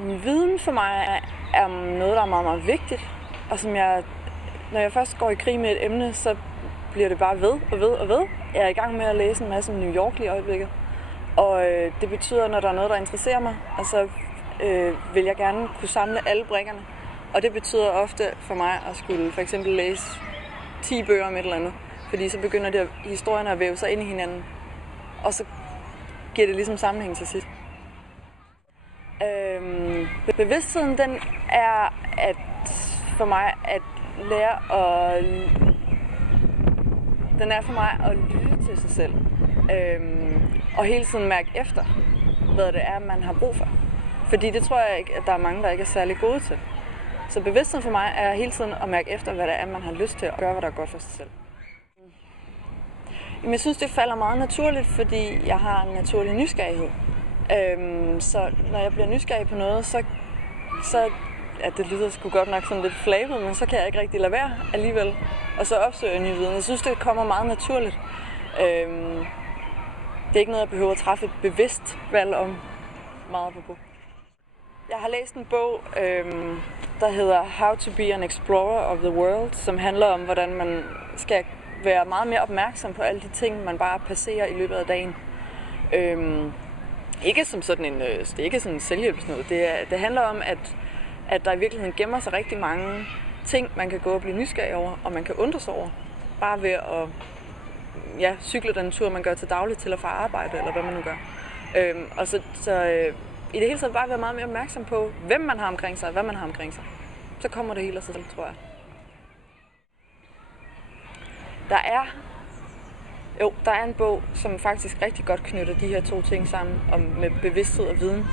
Viden for mig er noget, der er meget, meget vigtigt, og som når jeg først går i krig med et emne, så bliver det bare ved og ved og ved. Jeg er i gang med at læse en masse New York lige i øjeblikket, og det betyder, når der er noget, der interesserer mig, og så vil jeg gerne kunne samle alle brikkerne. Og det betyder ofte for mig at skulle for eksempel læse 10 bøger om et eller andet, fordi så begynder historierne at væve sig ind i hinanden, og så giver det ligesom sammenhæng til sidst. Bevidstheden, den er for mig at lære at lytte til sig selv. Og hele tiden mærke efter, hvad det er, man har brug for. Fordi det tror jeg ikke, at der er mange, der ikke er særlig gode til. Så bevidstheden for mig er hele tiden at mærke efter, hvad det er, man har lyst til, og gøre, hvad der er godt for sig selv. Jamen, jeg synes, det falder meget naturligt, fordi jeg har en naturlig nysgerrighed. Så når jeg bliver nysgerrig på noget, så det lyder sgu godt nok sådan lidt flabet, men så kan jeg ikke rigtig lade være alligevel. Og så opsøger jeg ny viden. Jeg synes, det kommer meget naturligt. Det er ikke noget, jeg behøver at træffe et bevidst valg om meget på. Jeg har læst en bog, der hedder How to be an Explorer of the World, som handler om, hvordan man skal være meget mere opmærksom på alle de ting, man bare passerer i løbet af dagen. Ikke som sådan det er ikke sådan en selvhjælpsnød. Det handler om, at der i virkeligheden gemmer sig rigtig mange ting, man kan gå og blive nysgerrig over, og man kan undre sig over. Bare ved at cykle den tur, man gør til dagligt til at få arbejde, eller hvad man nu gør. Og så i det hele taget bare være meget mere opmærksom på, hvem man har omkring sig, og hvad man har omkring sig. Så kommer det hele af sig selv, tror jeg. Der er en bog, som faktisk rigtig godt knytter de her to ting sammen, med bevidsthed og viden.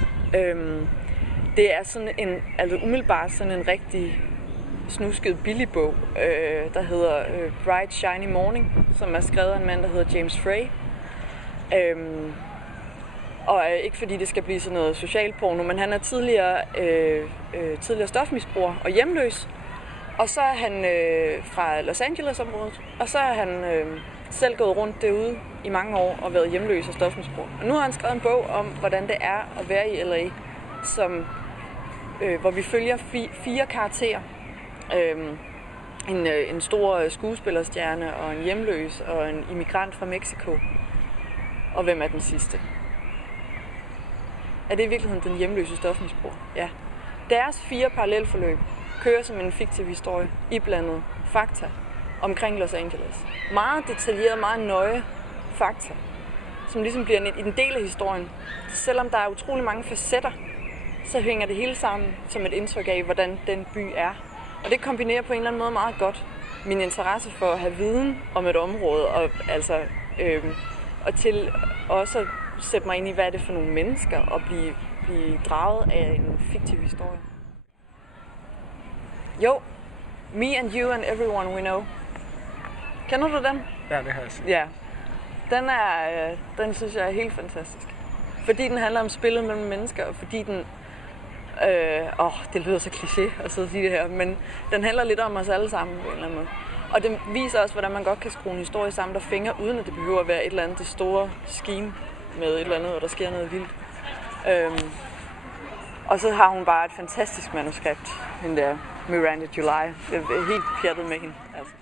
Det er sådan umiddelbart sådan en rigtig snusket billig bog, der hedder Bright Shiny Morning, som er skrevet af en mand, der hedder James Frey. Og ikke fordi det skal blive sådan noget socialporno, men han er tidligere stofmisbruger og hjemløs. Og så er han fra Los Angeles-området, og så er han selv gået rundt derude i mange år og været hjemløs og stofmisbruger. Og nu har han skrevet en bog om, hvordan det er at være i LA, hvor vi følger 4 karakterer. En stor skuespillerstjerne og en hjemløs og en immigrant fra Mexico. Og hvem er den sidste? Er det i virkeligheden den hjemløse stofmisbruger? Ja. Deres 4 parallelforløb kører som en fiktiv historie, iblandet fakta omkring Los Angeles. Meget detaljeret, meget nøje fakta, som ligesom bliver en del af historien. Selvom der er utrolig mange facetter, så hænger det hele sammen som et indtryk af, hvordan den by er. Og det kombinerer på en eller anden måde meget godt min interesse for at have viden om et område, og til også at sætte mig ind i, hvad er det for nogle mennesker, og blive draget af en fiktiv historie. Jo, Me and You and Everyone We Know. Kender du den? Ja, det har jeg set. Ja. Den synes jeg er helt fantastisk. Fordi den handler om spillet mellem mennesker, og fordi den... det lyder så kliché at sidde og sige det her, men den handler lidt om os alle sammen på en eller anden måde. Og den viser også, hvordan man godt kan skrue en historie sammen, der fænger, uden at det behøver at være et eller andet det store scheme med et eller andet, og der sker noget vildt. Og så har hun bare et fantastisk manuskript, den der Miranda July. Jeg er helt pjattet med hende. Altså.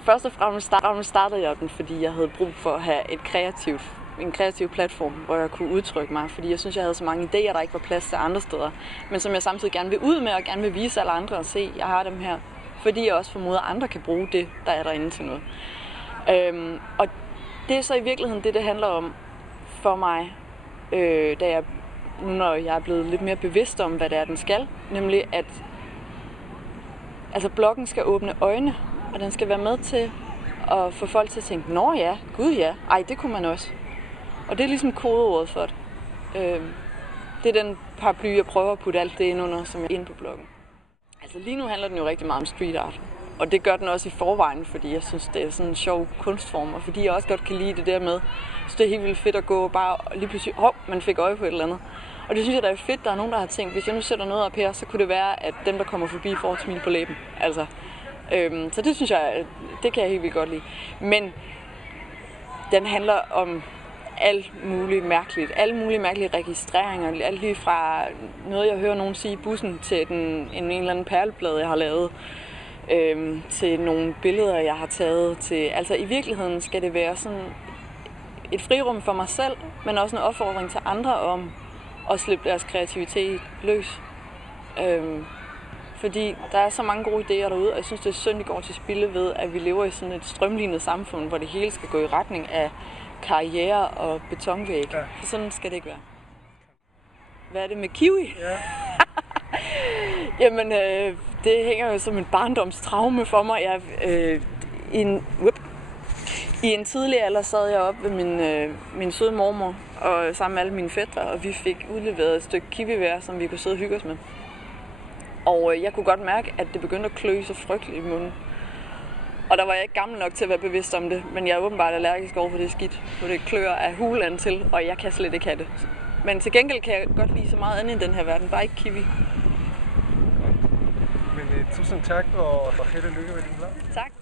Først og fremmest startede jeg den, fordi jeg havde brug for at have en kreativ platform, hvor jeg kunne udtrykke mig, fordi jeg synes, jeg havde så mange idéer, der ikke var plads til andre steder, men som jeg samtidig gerne vil ud med, og gerne vil vise alle andre og se, jeg har dem her, fordi jeg også formoder, at andre kan bruge det, der er derinde til noget. Og det er så i virkeligheden det handler om for mig, når jeg er blevet lidt mere bevidst om, hvad det er, den skal, nemlig at bloggen skal åbne øjne, og den skal være med til at få folk til at tænke, nå ja, gud ja, ej, det kunne man også. Og det er ligesom kodeordet for det. Det er den paraply, jeg prøver at putte alt det ind under, som jeg er inde på bloggen. Altså lige nu handler den jo rigtig meget om street art. Og det gør den også i forvejen, fordi jeg synes, det er sådan en sjov kunstform, og fordi jeg også godt kan lide det der med, så det er helt vildt fedt at gå bare lige pludselig, man fik øje på et eller andet. Og det synes jeg, der er fedt, der er nogen, der har tænkt, hvis jeg nu sætter noget op her, så kunne det være, at dem, der kommer forbi, får et smil på læben. Altså, så det synes jeg, det kan jeg helt vildt godt lide. Men den handler om alt muligt mærkeligt. Alle mulige mærkelige registreringer. Alt lige fra noget, jeg hører nogen sige i bussen, til en eller anden perleblad, jeg har lavet. Til nogle billeder, jeg har taget. Altså i virkeligheden skal det være sådan et frirum for mig selv, men også en opfordring til andre om at slippe deres kreativitet løs. Fordi der er så mange gode idéer derude, og jeg synes, det er synd, de går til spilde ved, at vi lever i sådan et strømlignet samfund, hvor det hele skal gå i retning af karriere og betonvæg. Ja. For sådan skal det ikke være. Hvad er det med kiwi? Ja. Jamen, det hænger jo som en barndomstraume for mig. I en tidlig alder sad jeg op ved min søde mormor og sammen med alle mine fætre, og vi fik udleveret et stykke kiwivær, som vi kunne sidde og hygge os med. Og jeg kunne godt mærke, at det begyndte at klø så frygteligt i munden. Og der var jeg ikke gammel nok til at være bevidst om det, men jeg er åbenbart allergisk over for det skidt, hvor det klør af hulen til, og jeg kan slet ikke have det. Men til gengæld kan jeg godt lide så meget andet i den her verden, bare ikke kiwi. Men tusind tak, og held og lykke med din blad. Tak.